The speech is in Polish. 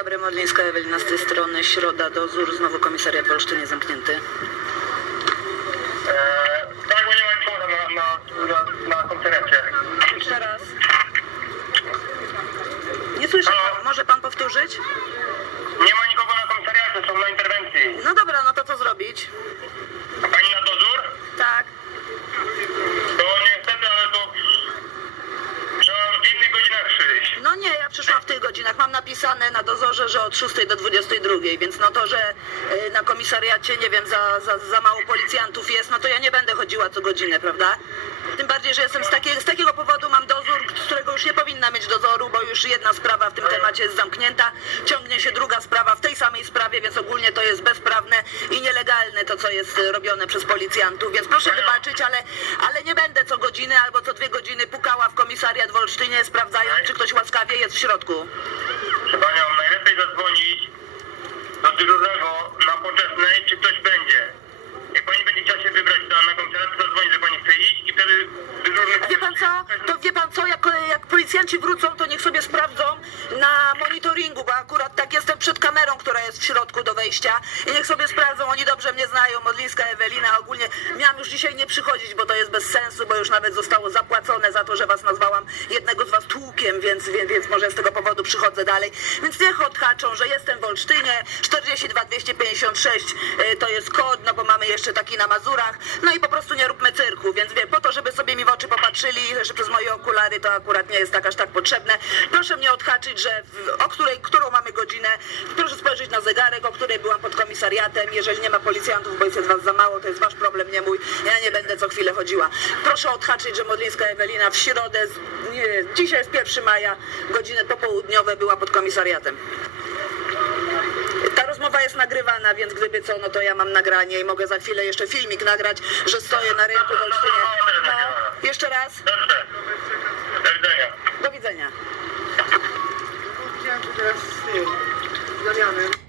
dobry, Modlińska Ewelina z tej strony. Środa, dozór, znowu komisariat w Olsztynie zamknięty. Eee, tak, bo nie ma człowieka na, na, na, na konferencie. Jeszcze raz. Nie słyszę, może pan powtórzyć? Nie ma nikogo na komisariacie, są na interwencji. No dobra, no to co zrobić? A pani na dozór? Tak. To niestety, ale to trzeba w innych godzinach przyjść. No w tych godzinach. Mam napisane na dozorze, że od 6 do 22, więc no to, że y, na komisariacie, nie wiem, za, za, za mało policjantów jest, no to ja nie będę chodziła co godzinę, prawda? Tym bardziej, że jestem z, takiego z takiego powodu mam dozór, z którego już nie powinna mieć dozoru, bo już jedna sprawa w tym temacie jest zamknięta. Ciągnie się druga sprawa w tej samej sprawie, więc ogólnie to jest bezprawne i nielegalne to, co jest robione przez policjantów, więc proszę wybaczyć, ale, ale nie będę co godzinę albo co dwie godziny pukała w komisariat w Olsztynie, sprawdzając, czy ktoś łaskawie jest w środku. Panią, najlepiej zadzwonić do dyżurnego na poczesnej, czy ktoś będzie. Jak pani będzie chciała się wybrać na, na komisariat, to zadzwoni, że pani chce iść i wtedy dyżurny... Wie pan co? To wie pan co, jak, jak policjanci wrócą, to niech sobie sprawdzą na monitoringu, bo akurat kamerą, która jest w środku do wejścia. I niech sobie sprawdzą, oni dobrze mnie znają, Modlińska Ewelina, ogólnie. Miałam już dzisiaj nie przychodzić, bo to jest bez sensu, bo już nawet zostało zapłacone za to, że was nazwałam jednego z was tłukiem, więc, więc, więc może z tego powodu przychodzę dalej. Więc niech odhaczą, że jestem w Olsztynie, 42 256 y, to jest kod, no bo mamy jeszcze taki na Mazurach, no i po prostu nie róbmy cyrku, więc wie, po to, żeby sobie mi w oczy popatrzyli, że przez moje okulary to akurat nie jest tak aż tak potrzebne. Proszę mnie odhaczyć, że w, o której, którą mamy godzinę, spojrzeć na zegarek, o której byłam pod komisariatem, jeżeli nie ma policjantów, bo jest was za mało, to jest wasz problem, nie mój, ja nie będę co chwilę chodziła. Proszę odhaczyć, że Modlińska Ewelina w środę, z, nie, dzisiaj jest 1 maja, godziny popołudniowe była pod komisariatem. Ta rozmowa jest nagrywana, więc gdyby co, no to ja mam nagranie i mogę za chwilę jeszcze filmik nagrać, że stoję na rynku w Olsztynie. No, jeszcze raz. Do widzenia. do widzenia. Widziałem tu teraz z tym, z Damianem.